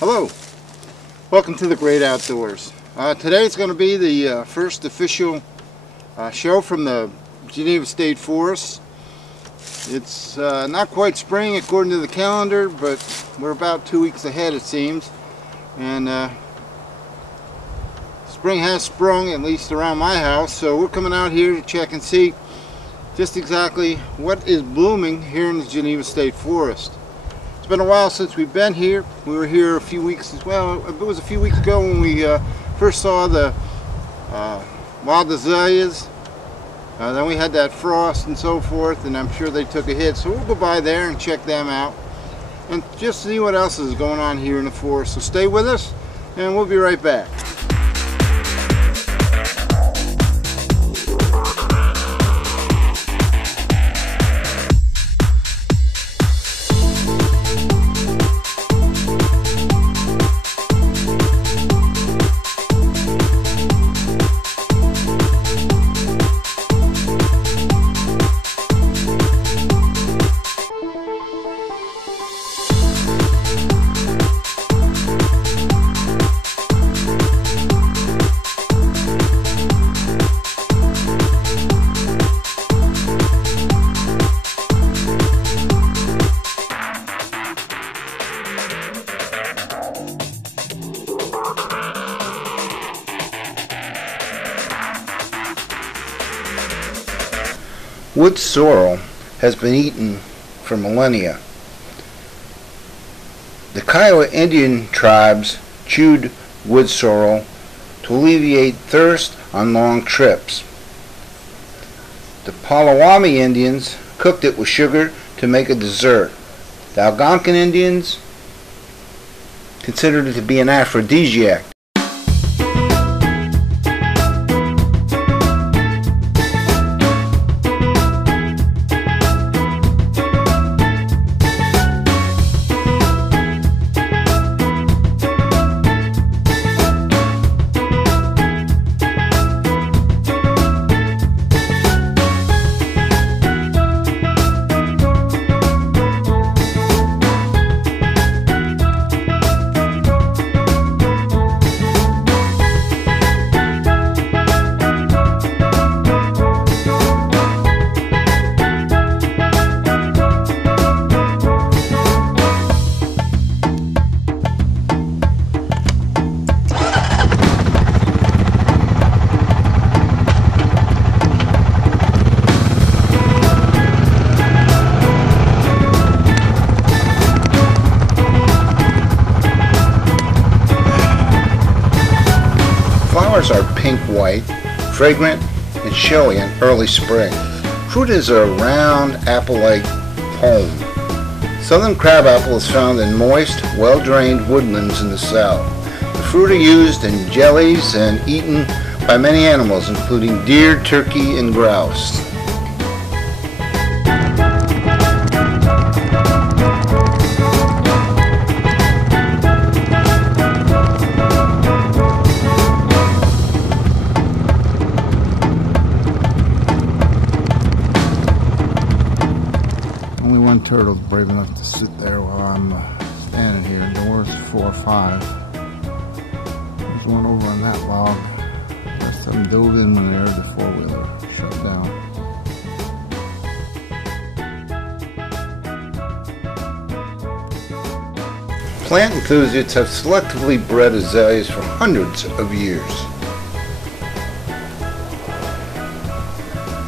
Hello, welcome to the great outdoors. Today is going to be the first official show from the Geneva State Forest. It's not quite spring according to the calendar, but we're about 2 weeks ahead it seems, and spring has sprung, at least around my house, so we're coming out here to check and see just exactly what is blooming here in the Geneva State Forest. It's been a while since we've been here. We were here a few weeks, well, it was a few weeks ago when we first saw the Wild Azaleas. Then we had that frost and so forth, and I'm sure they took a hit. So we'll go by there and check them out and just see what else is going on here in the forest. So stay with us and we'll be right back. Wood sorrel has been eaten for millennia. The Kiowa Indian tribes chewed wood sorrel to alleviate thirst on long trips. The Potawatomi Indians cooked it with sugar to make a dessert. The Algonquin Indians considered it to be an aphrodisiac. Flowers are pink-white, fragrant, and showy in early spring. Fruit is a round, apple-like pome. Southern crabapple is found in moist, well-drained woodlands in the south. The fruit are used in jellies and eaten by many animals, including deer, turkey, and grouse. One turtle's brave enough to sit there while I'm standing here. Doors 4 or 5. There's one over on that log. The rest of them dove in when they heard the four-wheeler shut down. Plant enthusiasts have selectively bred azaleas for hundreds of years.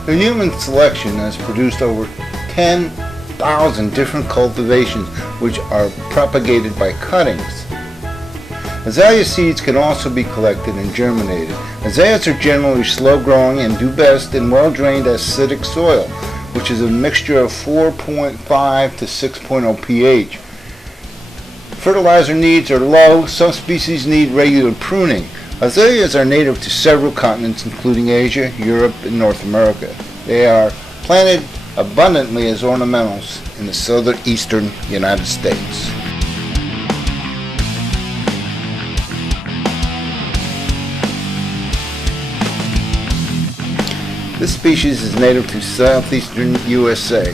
The human selection has produced over 10,000 different cultivations which are propagated by cuttings. Azalea seeds can also be collected and germinated. Azaleas are generally slow growing and do best in well-drained acidic soil, which is a mixture of 4.5 to 6.0 pH. Fertilizer needs are low. Some species need regular pruning. Azaleas are native to several continents including Asia, Europe, and North America. They are planted abundantly as ornamentals in the southeastern United States. This species is native to southeastern USA,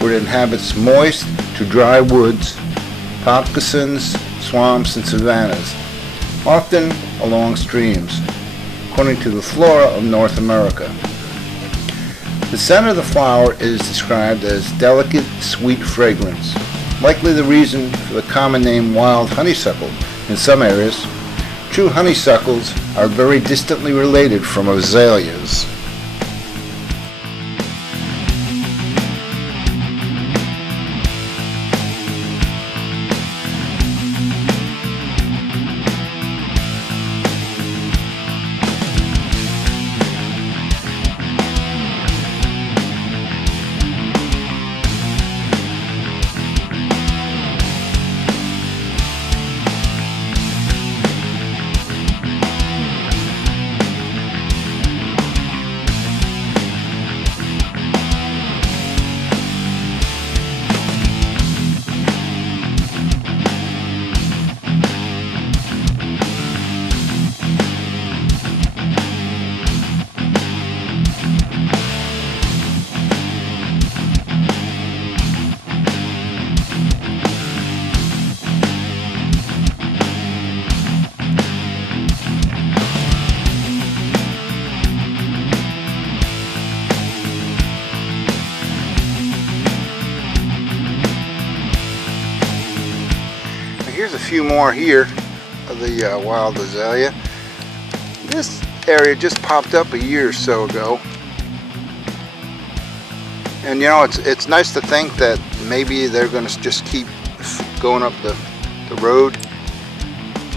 where it inhabits moist to dry woods, moccasins, swamps, and savannas, often along streams, according to the flora of North America. The scent of the flower is described as delicate, sweet fragrance, likely the reason for the common name wild honeysuckle in some areas. True honeysuckles are very distantly related from azaleas. Here's a few more here of the wild azalea. This area just popped up a year or so ago, and you know, it's nice to think that maybe they're going to just keep going up the road,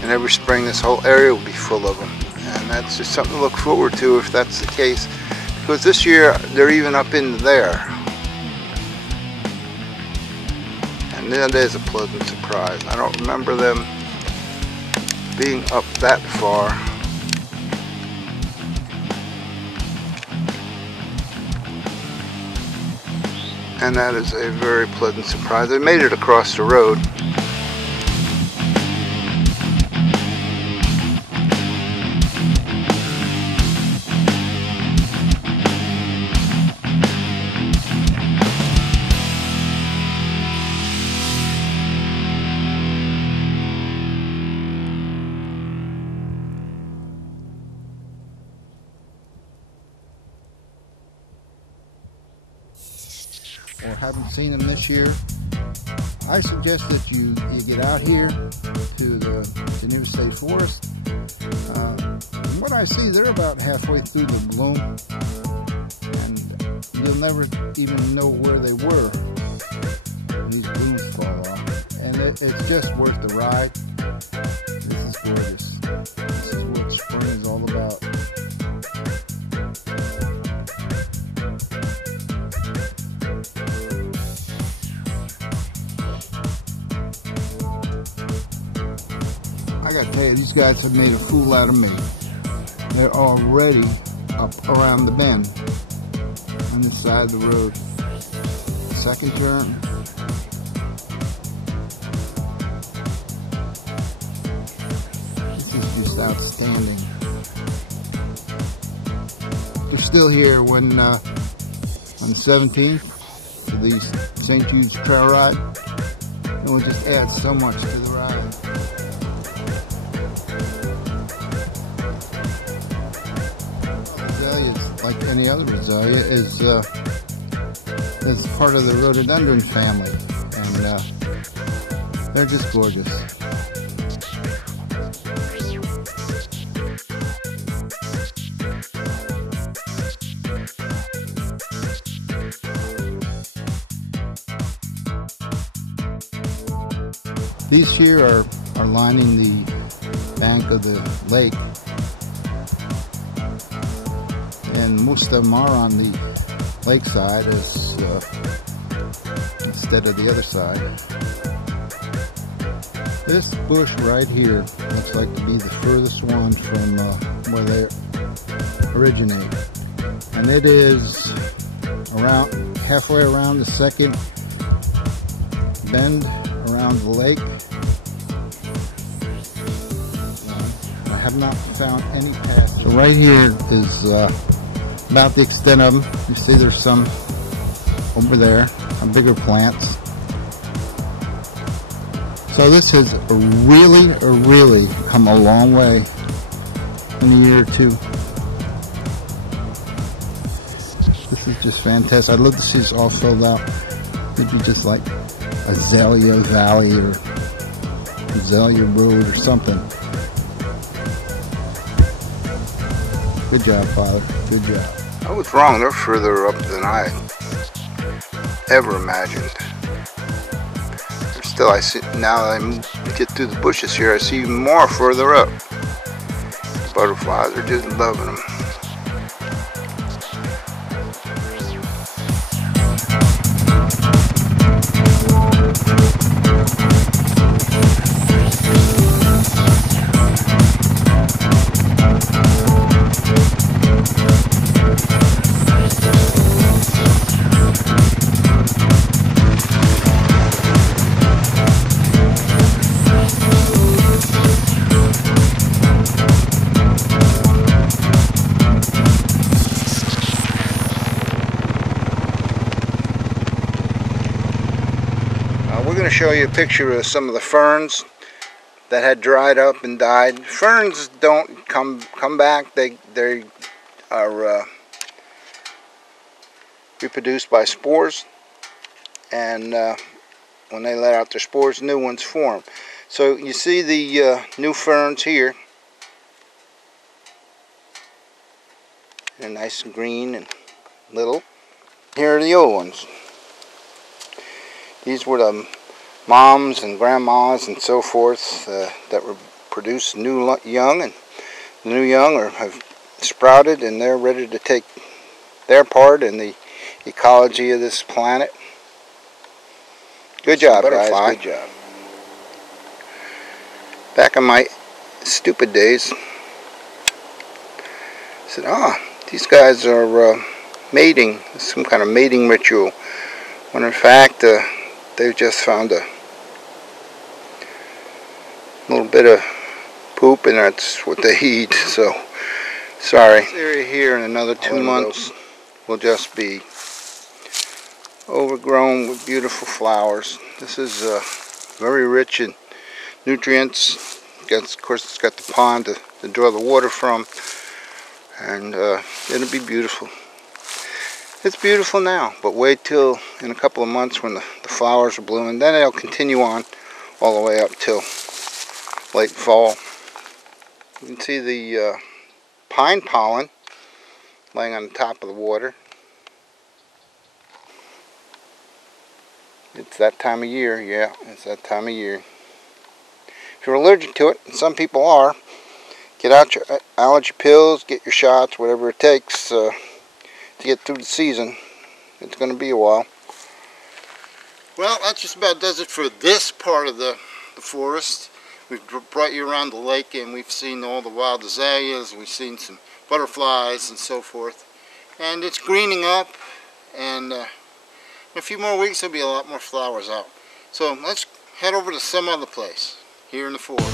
and every spring this whole area will be full of them, and that's just something to look forward to if that's the case, because this year they're even up in there. And that is a pleasant surprise. I don't remember them being up that far. And that is a very pleasant surprise. They made it across the road. Or haven't seen them this year, I suggest that you get out here to the Geneva State Forest. From what I see, they're about halfway through the bloom, and you'll never even know where they were. These blooms fall off, and it's just worth the ride. This is gorgeous. This is what spring is all about. I gotta tell you, these guys have made a fool out of me. They're already up around the bend on this side of the road. Second turn. This is just outstanding. They're still here when on the 17th for the St. Jude's Trail Ride. It will just add so much to the ride. Like any other azalea, is part of the rhododendron family, and they're just gorgeous. These here are lining the bank of the lake. And most of them are on the lakeside instead of the other side. This bush right here looks like to be the furthest one from where they originate. And it is around halfway around the second bend around the lake. I have not found any path. So right here is about the extent of them. You see there's some over there, bigger plants. So this has really come a long way in a year or two. This is just fantastic. I'd love to see this all filled out. Maybe just like Azalea Valley or Azalea Road or something. Good job, Father. Good job. I was wrong. They're further up than I ever imagined. Still, I see now that I get through the bushes here, I see even more further up. The butterflies are just loving them. We're going to show you a picture of some of the ferns that had dried up and died. Ferns don't come back. They are reproduced by spores, and when they let out their spores, new ones form. So you see the new ferns here. They're nice and green and little. Here are the old ones. These were the moms and grandmas and so forth that were produced new young, and the new young have sprouted, and they're ready to take their part in the ecology of this planet. Good job, guys. Good job. Back in my stupid days, I said, these guys are mating, some kind of mating ritual, when in fact they've just found a little bit of poop, and that's what they eat. So sorry. This area here in another 2 months will just be overgrown with beautiful flowers. This is very rich in nutrients. Of course, it's got the pond to draw the water from, and it'll be beautiful. It's beautiful now, but wait till in a couple of months when the flowers are blooming. Then it'll continue on all the way up till late fall. You can see the pine pollen laying on the top of the water. It's that time of year, yeah, it's that time of year. If you're allergic to it, and some people are, get out your allergy pills, get your shots, whatever it takes to get through the season. It's going to be a while. Well, that just about does it for this part of the forest. We've brought you around the lake, and we've seen all the wild azaleas, we've seen some butterflies and so forth. And it's greening up, and in a few more weeks there'll be a lot more flowers out. So let's head over to some other place here in the forest.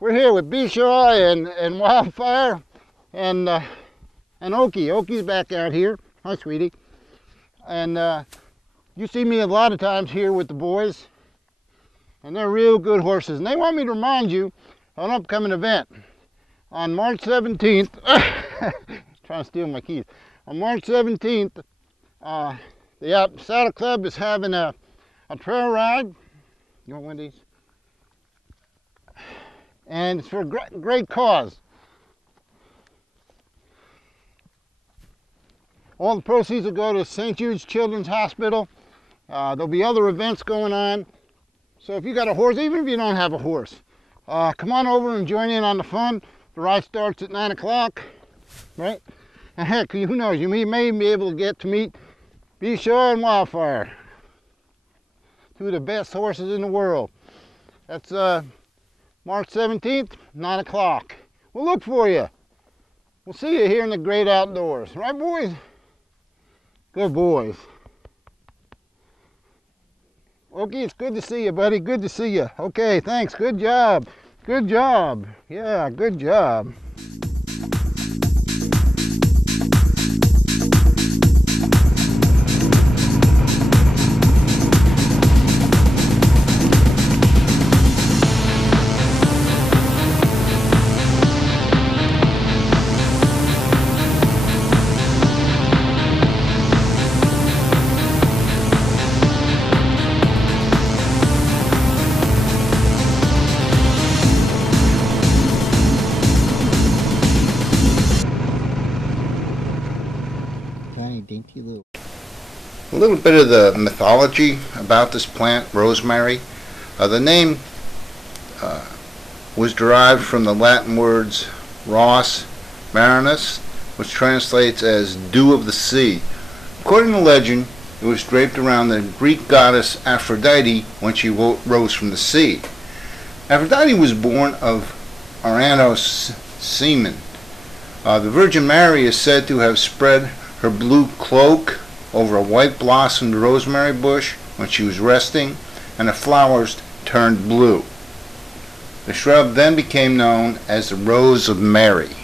We're here with Bishaw and Wildfire and Okie. Okie's back out here. Hi, sweetie. And you see me a lot of times here with the boys, and they're real good horses. And they want me to remind you of an upcoming event on March 17th. Trying to steal my keys. On March 17th, the Saddle Club is having a trail ride. You want one of these? And it's for a great cause. All the proceeds will go to St. Jude's Children's Hospital. There'll be other events going on. So if you got a horse, even if you don't have a horse, come on over and join in on the fun. The ride starts at 9 o'clock, right? And heck, who knows, you may be able to get to meet Bishaw and Wildfire, two of the best horses in the world. That's March 17th, 9 o'clock. We'll look for you. We'll see you here in the great outdoors. Right, boys? Good boys. Okay, it's good to see you, buddy. Good to see you. Okay, thanks. Good job. Good job. Yeah, good job. A little bit of the mythology about this plant, rosemary. The name was derived from the Latin words ros marinus, which translates as dew of the sea. According to legend, it was draped around the Greek goddess Aphrodite when she rose from the sea. Aphrodite was born of Aranos semen. The Virgin Mary is said to have spread her blue cloak over a white blossomed rosemary bush when she was resting, and the flowers turned blue. The shrub then became known as the Rose of Mary.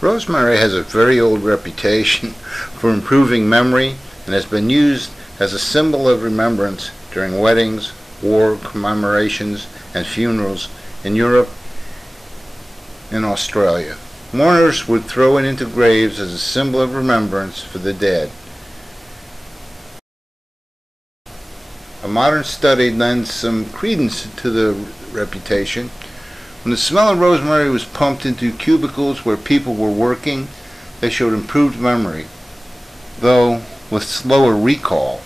Rosemary has a very old reputation for improving memory and has been used as a symbol of remembrance during weddings, war commemorations, and funerals in Europe and Australia. Mourners would throw it into graves as a symbol of remembrance for the dead. A modern study lends some credence to the reputation. When the smell of rosemary was pumped into cubicles where people were working, they showed improved memory, though with slower recall.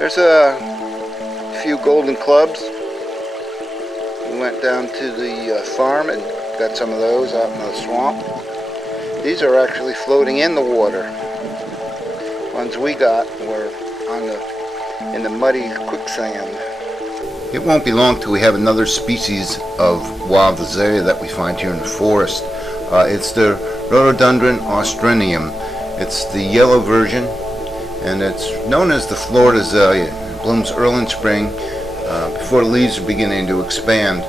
There's a few golden clubs. We went down to the farm and got some of those out in the swamp. These are actually floating in the water. Ones we got were in the muddy quicksand. It won't be long till we have another species of wild azalea that we find here in the forest. It's the Rhododendron austrinium. It's the yellow version, and it's known as the Florida azalea. It blooms early in spring before the leaves are beginning to expand.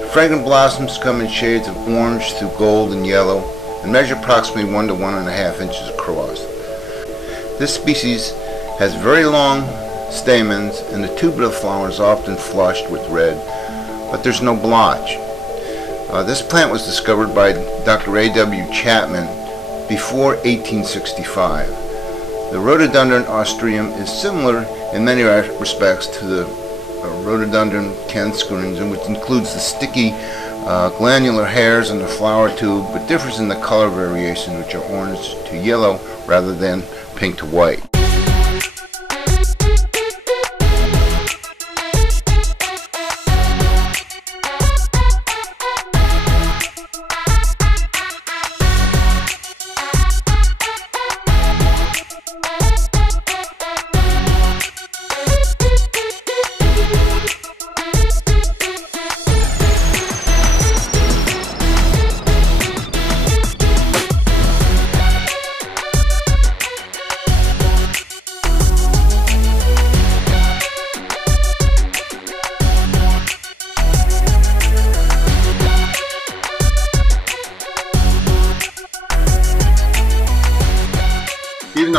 The fragrant blossoms come in shades of orange through gold and yellow and measure approximately 1 to 1.5 inches across. This species has very long stamens, and the tubular flower is often flushed with red, but there's no blotch. This plant was discovered by Dr. A.W. Chapman before 1865. The Rhododendron austrium is similar in many respects to the Rhododendron canescens, which includes the sticky glandular hairs in the flower tube, but differs in the color variation, which are orange to yellow rather than pink to white.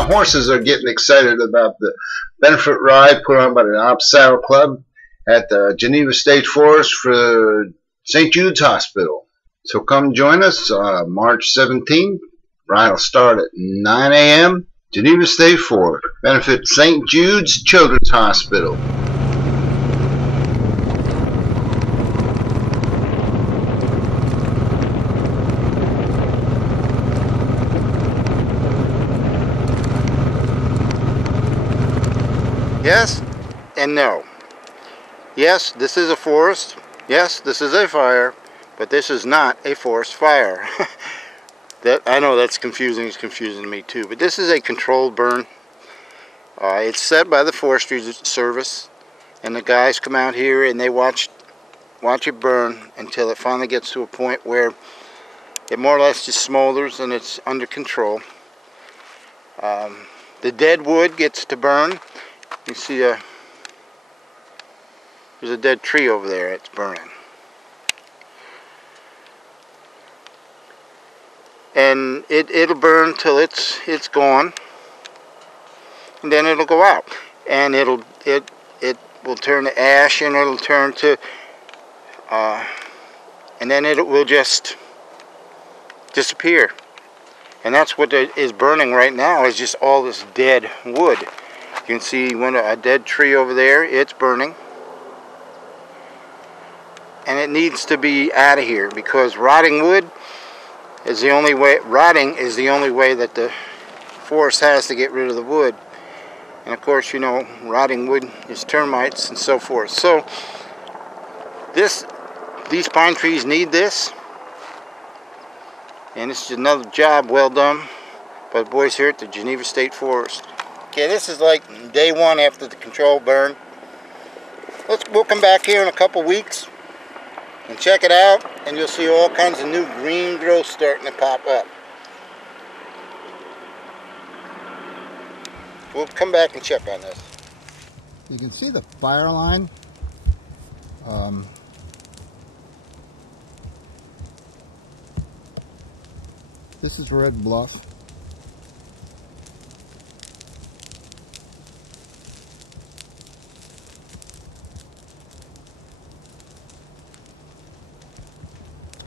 the horses are getting excited about the benefit ride put on by the Ops Saddle Club at the Geneva State Forest for St. Jude's Hospital. So come join us March 17th. Ride will start at 9 a.m. Geneva State Forest. Benefit St. Jude's Children's Hospital. Yes and no. Yes, this is a forest. Yes, this is a fire, but this is not a forest fire. I know that's confusing. It's confusing to me too. But this is a controlled burn. It's set by the Forestry Service, and the guys come out here and they watch it burn until it finally gets to a point where it more or less just smolders and it's under control. The dead wood gets to burn. You see there's a dead tree over there. It's burning. And it'll burn till it's gone, and then it'll go out, and it will turn to ash, and it'll turn to and then it will just disappear. And that's what is burning right now, is just all this dead wood. You can see a dead tree over there. It's burning, and it needs to be out of here because rotting wood is the only way. Rotting is the only way that the forest has to get rid of the wood. And of course, you know, rotting wood is termites and so forth. So these pine trees need this, and this is another job well done by the boys here at the Geneva State Forest. Okay, this is like day one after the controlled burn. We'll come back here in a couple weeks and check it out, and you'll see all kinds of new green growth starting to pop up. We'll come back and check on this. You can see the fire line. This is Red Bluff.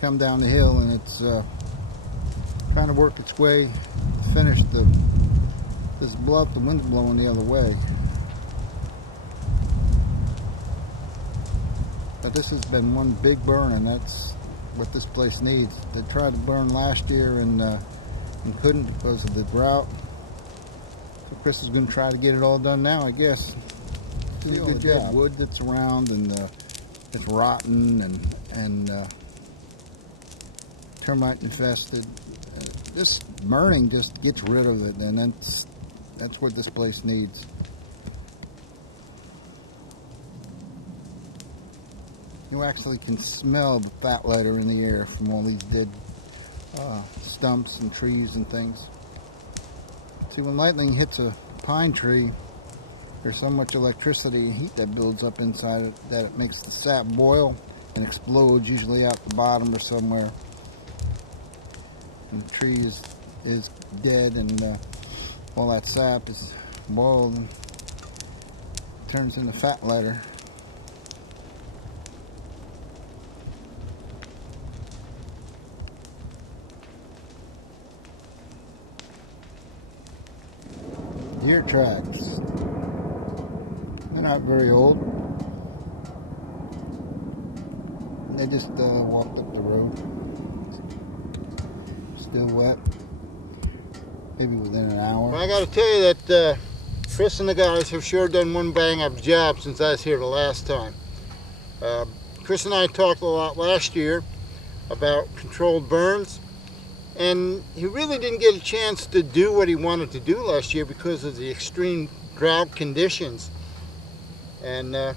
Come down the hill, and it's trying to work its way to finish this bluff. The wind's blowing the other way, but this has been one big burn, and that's what this place needs. They tried to burn last year and couldn't because of the drought. So Chris is going to try to get it all done now, I guess. See all the dead wood that's around, and it's rotten and termite infested. This burning just gets rid of it, and that's what this place needs. You actually can smell the fat lighter in the air from all these dead stumps and trees and things. See, when lightning hits a pine tree, there's so much electricity and heat that builds up inside it that it makes the sap boil and explodes, usually out the bottom or somewhere. And the tree is dead, and all that sap is boiled and turns into fat lighter. Deer tracks. They're not very old. They just walked up the road. Still wet. Maybe within an hour. Well, I got to tell you that Chris and the guys have sure done one bang-up job since I was here the last time. Chris and I talked a lot last year about controlled burns, and he really didn't get a chance to do what he wanted to do last year because of the extreme drought conditions. And I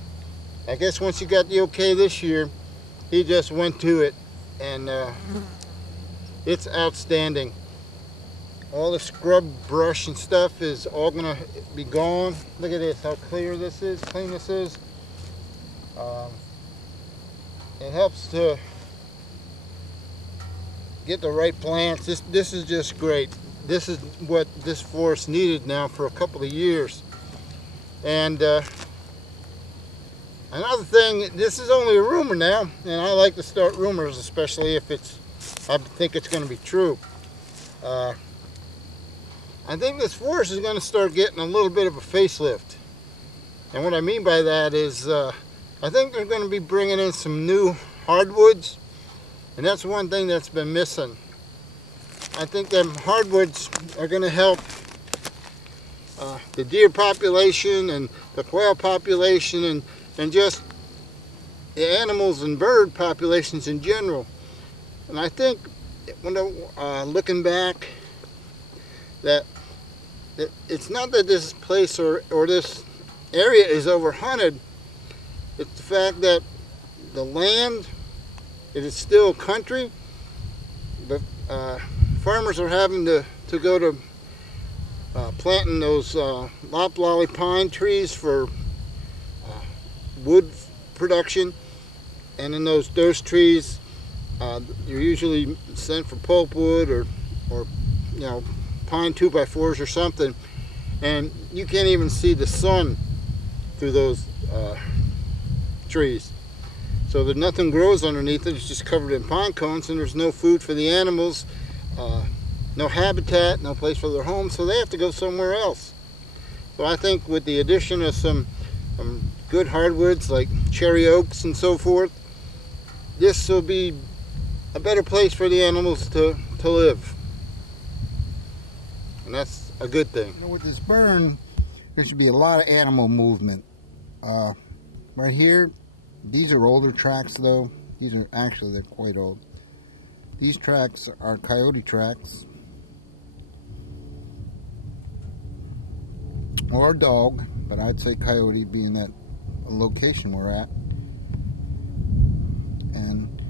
guess once he got the okay this year, he just went to it, and it's outstanding. All the scrub brush and stuff is all gonna be gone. Look at this, how clear this is, clean this is. It helps to get the right plants. This is just great. this is what this forest needed now for a couple of years. And another thing, this is only a rumor now, and I like to start rumors, especially if I think it's going to be true. I think this forest is going to start getting a little bit of a facelift. And what I mean by that is, I think they're going to be bringing in some new hardwoods, and that's one thing that's been missing. I think them hardwoods are going to help the deer population and the quail population and just the animals and bird populations in general. And I think, when looking back, that it's not that this place or this area is overhunted. It's the fact that the land, it is still country, but farmers are having to go to planting those loblolly pine trees for wood production, and in those trees you're usually sent for pulpwood or you know, pine 2x4s or something, and you can't even see the sun through those trees. So that nothing grows underneath it. It's just covered in pine cones, and there's no food for the animals, no habitat, no place for their home, so they have to go somewhere else. So I think with the addition of some good hardwoods like cherry oaks and so forth, this will be a better place for the animals to live. And that's a good thing. You know, with this burn, there should be a lot of animal movement. Right here, these are older tracks though. These are actually, they're quite old. These tracks are coyote tracks. Or dog, but I'd say coyote being that location we're at. And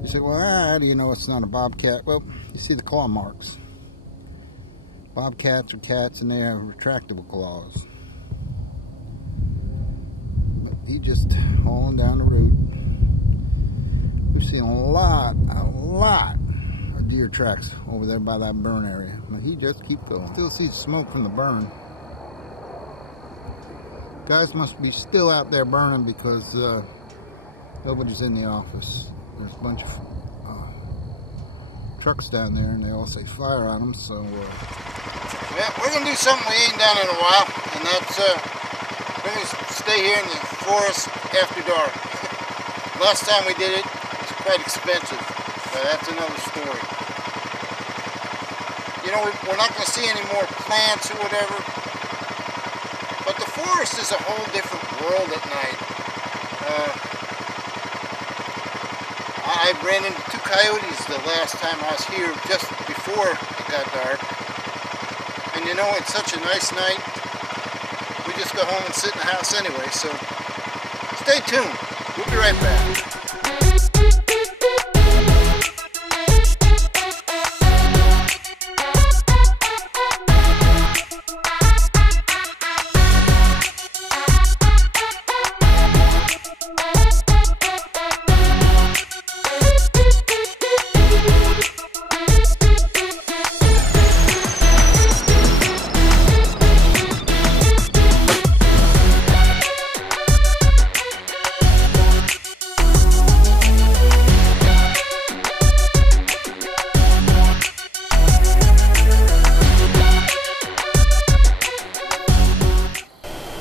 you say, well, how do you know it's not a bobcat? Well, you see the claw marks. Bobcats are cats and they have retractable claws. But he just hauling down the road. We've seen a lot of deer tracks over there by that burn area. But he just keep going. Still see smoke from the burn. Guys must be still out there burning because nobody's in the office. There's a bunch of trucks down there and they all say fire on them, so yeah, we're gonna do something we ain't done in a while, and that's we're gonna stay here in the forest after dark. Last time we did it, it was quite expensive, but that's another story. You know, we're not gonna see any more plants or whatever, but the forest is a whole different world at night. I ran into 2 coyotes the last time I was here, just before it got dark. And you know, it's such a nice night. We just go home and sit in the house anyway, so stay tuned. We'll be right back.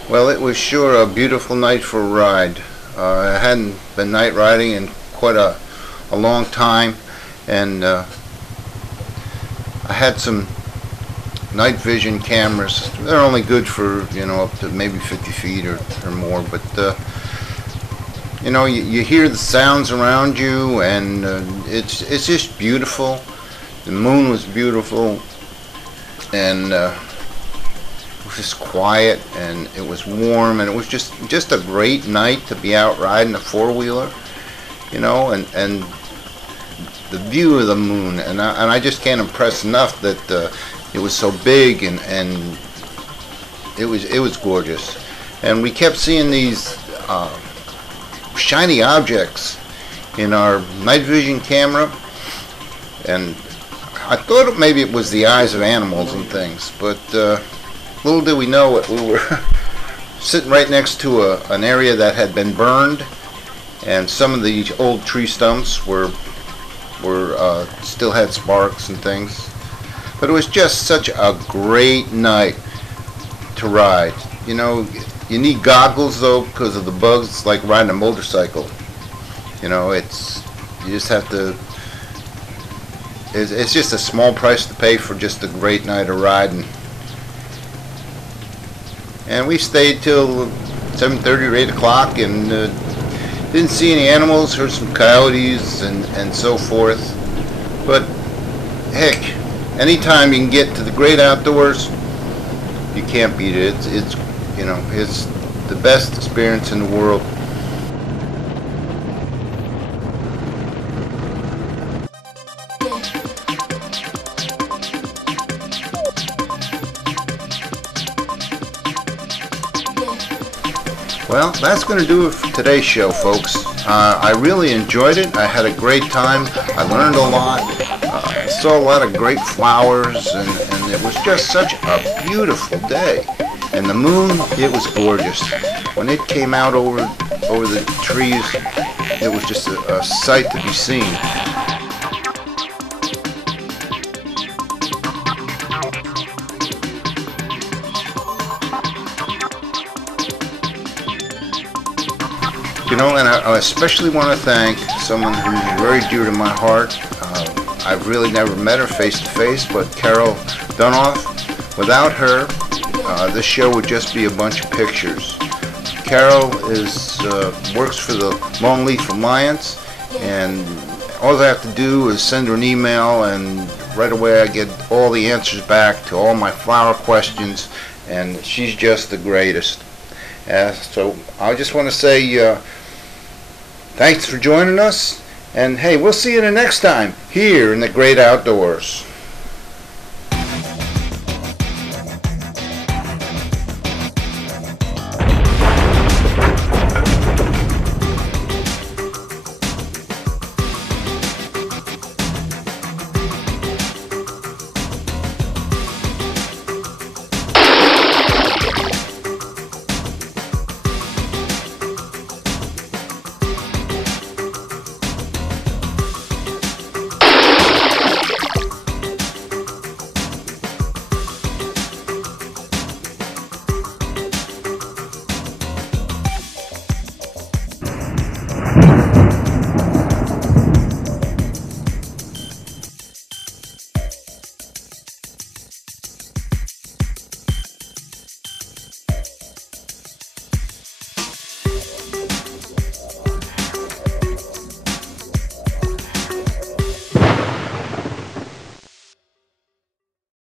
Well, it was sure a beautiful night for a ride. I hadn't been night riding in quite a long time, and I had some night vision cameras. They're only good for, you know, up to maybe 50 feet or more, but you know, you hear the sounds around you, and it's just beautiful. The moon was beautiful, and it was just quiet, and it was warm, and it was just a great night to be out riding a four-wheeler, you know, and the view of the moon, and I just can't impress enough that it was so big, and it was gorgeous. And we kept seeing these shiny objects in our night vision camera, and I thought maybe it was the eyes of animals and things, but little did we know it. We were sitting right next to an area that had been burned, and some of the old tree stumps were still had sparks and things. But it was just such a great night to ride. You know, you need goggles though because of the bugs. It's like riding a motorcycle. You know, you just have to. It's just a small price to pay for just a great night of riding. And we stayed till 7:30 or 8 o'clock and didn't see any animals. Heard some coyotes and so forth. But heck, anytime you can get to the great outdoors, you can't beat it. It's you know, it's the best experience in the world. Well, that's going to do it for today's show, folks. I really enjoyed it. I had a great time. I learned a lot. I saw a lot of great flowers, and it was just such a beautiful day. And the moon, it was gorgeous. When it came out over the trees, it was just a sight to be seen. You know, and I especially want to thank someone who's very dear to my heart. I've really never met her face to face, but Carol Dunoff. Without her, this show would just be a bunch of pictures. Carol works for the Longleaf Alliance, and all I have to do is send her an email, and right away I get all the answers back to all my flower questions, and she's just the greatest. So I just want to say thanks for joining us, and hey, we'll see you the next time here in the great outdoors.